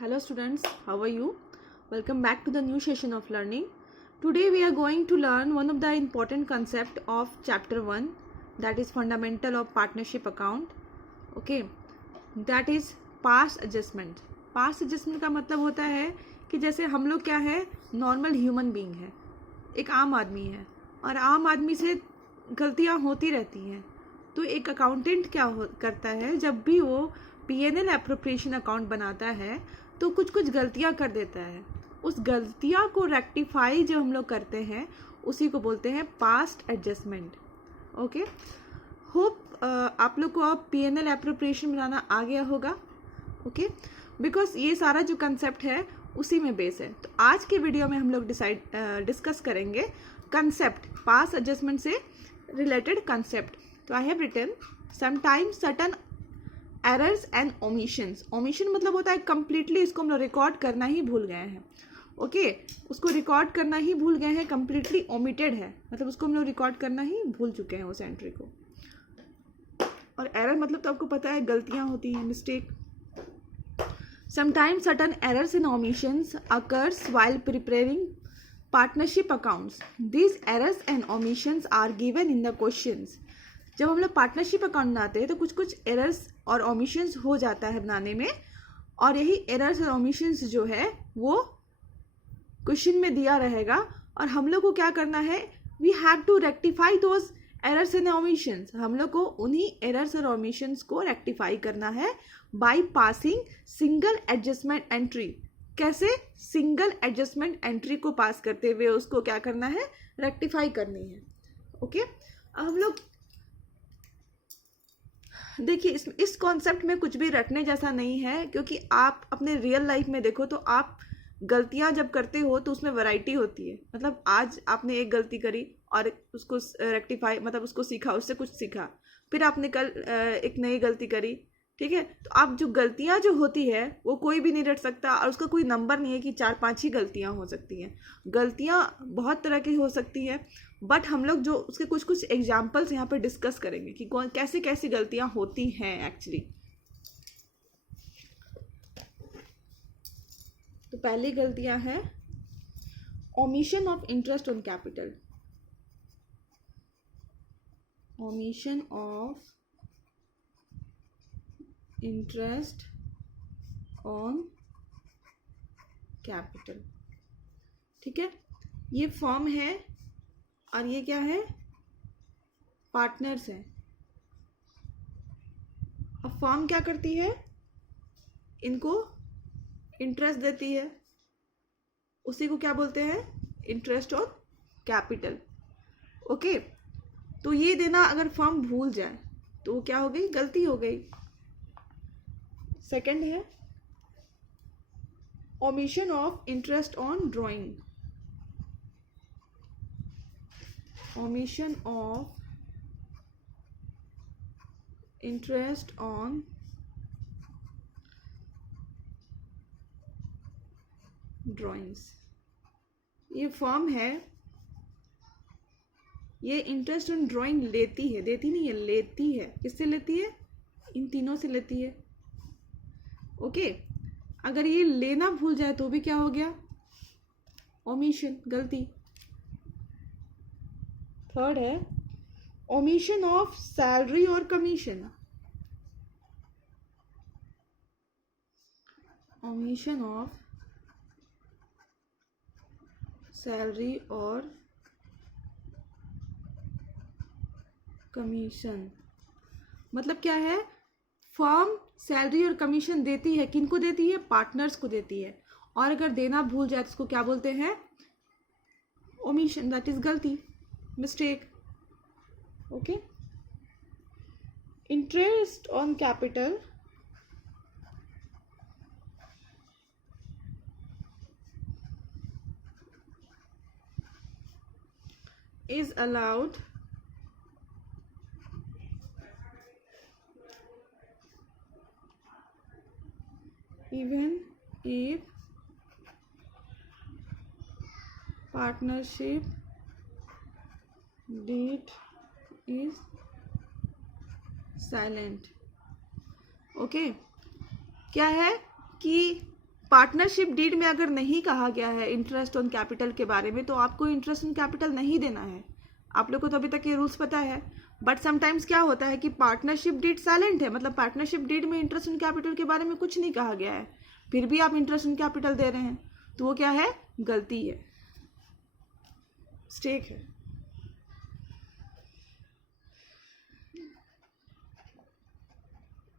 Hello students, how are you? Welcome back to the new session of learning. Today we are going to learn one of the important concept of chapter 1, that is fundamental of partnership account. Okay, that is pass adjustment. Pass adjustment का मतलब होता है कि जैसे हम लोग क्या है, नॉर्मल ह्यूमन बीइंग है, एक आम आदमी है और आम आदमी से गलतियां होती रहती हैं. तो एक अकाउंटेंट क्या करता है, जब भी वो पीएनएल एप्रोप्रिएशन अकाउंट बनाता है तो कुछ कुछ गलतियां कर देता है. उस गलतियां को रेक्टिफाई जो हम लोग करते हैं उसी को बोलते हैं पास्ट एडजस्टमेंट. ओके, होप आप लोग को अब पीएनएल एप्रोप्रिएशन बनाना आ गया होगा. ओके, बिकॉज ये सारा जो कंसेप्ट है उसी में बेस है. तो आज के वीडियो में हम लोग डिस्कस करेंगे कंसेप्ट, पास्ट एडजस्टमेंट से रिलेटेड कंसेप्ट. तो I have written sometimes certain errors and omissions. Omission मतलब होता है कंप्लीटली इसको हम लोग रिकॉर्ड करना ही भूल गए हैं. ओके, उसको रिकॉर्ड करना ही भूल गए हैं, कंप्लीटली ओमिटेड है, मतलब उसको हम लोग रिकॉर्ड करना ही भूल चुके हैं उस एंट्री को. और एरर मतलब तो आपको पता है गलतियां होती हैं, mistake. Sometimes certain errors and omissions occurs while preparing partnership accounts. These errors and omissions are given in the questions. जब हम लोग पार्टनरशिप अकाउंट बनाते हैं तो कुछ कुछ एरर्स और ओमिशंस हो जाता है बनाने में, और यही एरर्स और ओमिशंस जो है वो क्वेश्चन में दिया रहेगा और हम लोग को क्या करना है, we have to rectify those errors and omissions. हम लोग को उन्हीं एरर्स और ओमिशंस को रेक्टिफाई करना है by passing single adjustment entry. कैसे? सिंगल एडजस्टमेंट एंट्री को पास करते हुए उसको क्या करना है, रेक्टिफाई करनी है. ओके, हम लोग देखिए इस कॉन्सेप्ट में कुछ भी रटने जैसा नहीं है, क्योंकि आप अपने रियल लाइफ में देखो तो आप गलतियां जब करते हो तो उसमें वैरायटी होती है. मतलब आज आपने एक गलती करी और उसको रेक्टिफाई, मतलब उसको सीखा, उससे कुछ सीखा, फिर आपने कल एक नई गलती करी. ठीक है, तो आप जो गलतियां जो होती है वो कोई भी नहीं रट सकता, और उसका कोई नंबर नहीं है कि 4-5 ही गलतियां हो सकती हैं. गलतियां बहुत तरह की हो सकती है, बट हम लोग जो उसके कुछ कुछ एग्जाम्पल्स यहाँ पे डिस्कस करेंगे कि कौन कैसे कैसी गलतियां होती हैं एक्चुअली. तो पहली गलतियां हैं omission of interest on capital. Omission of interest on capital. ठीक है, ये फॉर्म है और ये क्या है, पार्टनर्स हैं. अब फॉर्म क्या करती है, इनको इंटरेस्ट देती है, उसी को क्या बोलते हैं, इंटरेस्ट ऑन कैपिटल. ओके, तो ये देना अगर फॉर्म भूल जाए तो वो क्या हो गई, गलती हो गई. सेकंड है omission of interest on drawing. Omission of interest on drawings. ये फॉर्म है, ये इंटरेस्ट ऑन ड्राइंग लेती है, देती नहीं है, लेती है. किससे लेती है, इन तीनों से लेती है. ओके, अगर ये लेना भूल जाए तो भी क्या हो गया, ओमिशन, गलती. थर्ड है ओमिशन ऑफ सैलरी और कमीशन. ओमिशन ऑफ सैलरी और कमीशन मतलब क्या है, फर्म सैलरी और कमीशन देती है, किनको देती है, पार्टनर्स को देती है, और अगर देना भूल जाए तो उसको क्या बोलते हैं, ओमिशन, दैट इज गलती, mistake. Okay, interest on capital is allowed even if partnership deed is silent. Okay, क्या है कि पार्टनरशिप डीड में अगर नहीं कहा गया है इंटरेस्ट ऑन कैपिटल के बारे में, तो आपको इंटरेस्ट ऑन कैपिटल नहीं देना है। आप लोग को तो अभी तक ये रूल्स पता है। बट समटाइम्स क्या होता है कि पार्टनरशिप डीड साइलेंट है, मतलब पार्टनरशिप डीड में इंटरेस्ट ऑन कैपिटल के बारे में कुछ नहीं कहा गया है, फिर भी आप इंटरेस्ट ऑन कैपिटल दे रहे हैं, तो वो क्या है? गलती है, मिस्टेक है।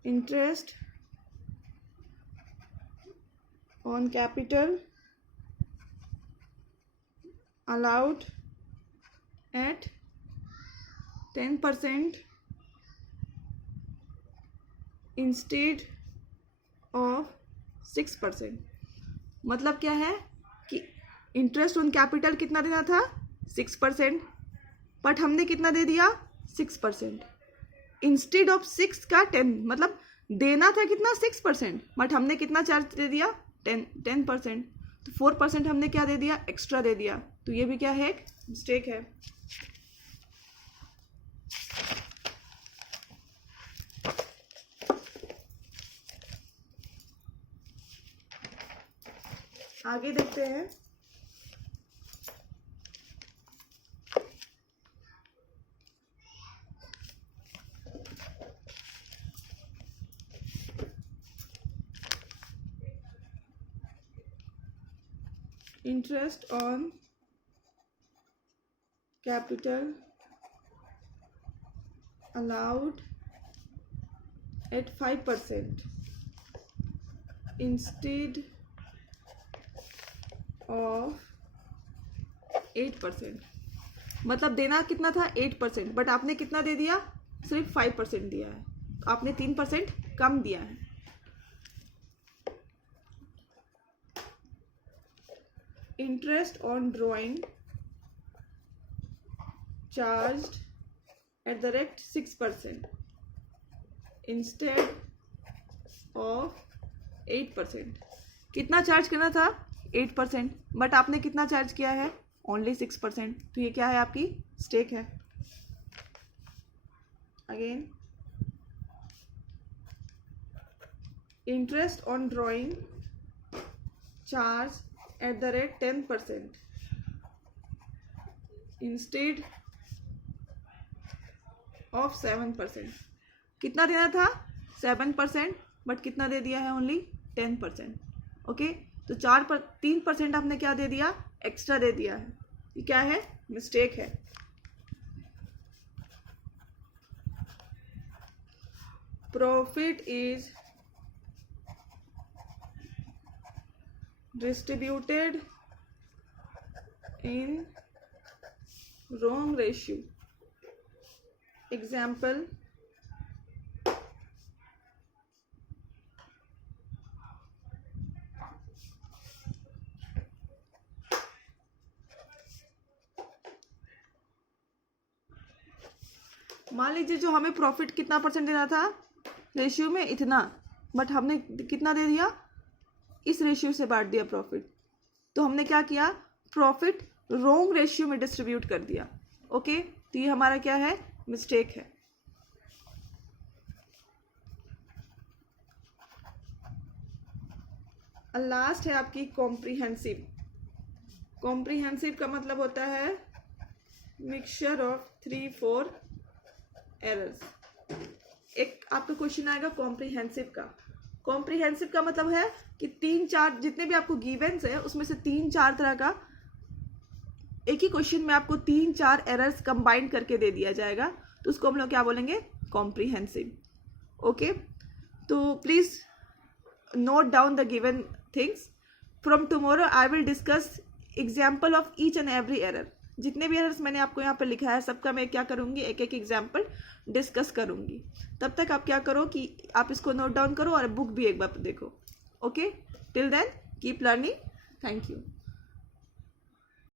Interest on capital allowed at 10% instead of 6%। मतलब क्या है कि इंटरेस्ट ऑन कैपिटल कितना देना था? 6%, बट हमने कितना दे दिया? 6%। इंस्टेड ऑफ 6 का 10, मतलब देना था कितना? 6%, बट हमने कितना चार्ज दे दिया? 10%। तो 4% हमने क्या दे दिया? एक्स्ट्रा दे दिया। तो ये भी क्या है? एक मिस्टेक है। आगे देखते हैं। Interest on capital allowed at 5% instead of 8%। मतलब देना कितना था? 8%, बट आपने कितना दे दिया? सिर्फ 5% दिया है, तो आपने 3% कम दिया है। Interest on drawing charged at the rate 6% instead of 8%। कितना चार्ज करना था? 8%, बट आपने कितना चार्ज किया है? ओनली 6%। तो ये क्या है? आपकी स्टेक है। Again, interest on drawing charge at the rate 10% instead of 7%। कितना देना था? 7%, बट कितना दे दिया है? ओनली 10%। ओके, तो 3% आपने क्या दे दिया? एक्स्ट्रा दे दिया है। ये क्या है? मिस्टेक है। Profit is distributed in wrong ratio. Example, मान लीजिए जो हमें प्रॉफिट कितना परसेंट देना था रेशियो में? इतना, बट हमने कितना दे दिया? इस रेशियो से बांट दिया प्रॉफिट। तो हमने क्या किया? प्रॉफिट रॉन्ग रेशियो में डिस्ट्रीब्यूट कर दिया। ओके, तो ये हमारा क्या है? मिस्टेक है। लास्ट है आपकी कॉम्प्रिहेंसिव। कॉम्प्रिहेंसिव का मतलब होता है मिक्सचर ऑफ 3-4 एरर्स। एक आपका क्वेश्चन आएगा कॉम्प्रिहेंसिव का। कॉम्प्रिहेंसिव का मतलब है कि 3-4 जितने भी आपको गिवेंस है उसमें से 3-4 तरह का एक ही क्वेश्चन में आपको 3-4 एरर्स कंबाइन करके दे दिया जाएगा, तो उसको हम लोग क्या बोलेंगे? कॉम्प्रिहेंसिव। ओके, तो please note down the given things. From tomorrow I will discuss example of each and every error. जितने भी एरर्स मैंने आपको यहाँ पर लिखा है सबका मैं क्या करूँगी? एक एक एग्जाम्पल डिस्कस करूँगी। तब तक आप क्या करो कि आप इसको नोट डाउन करो और बुक भी एक बार देखो। Okay, till then keep learning. Thank you.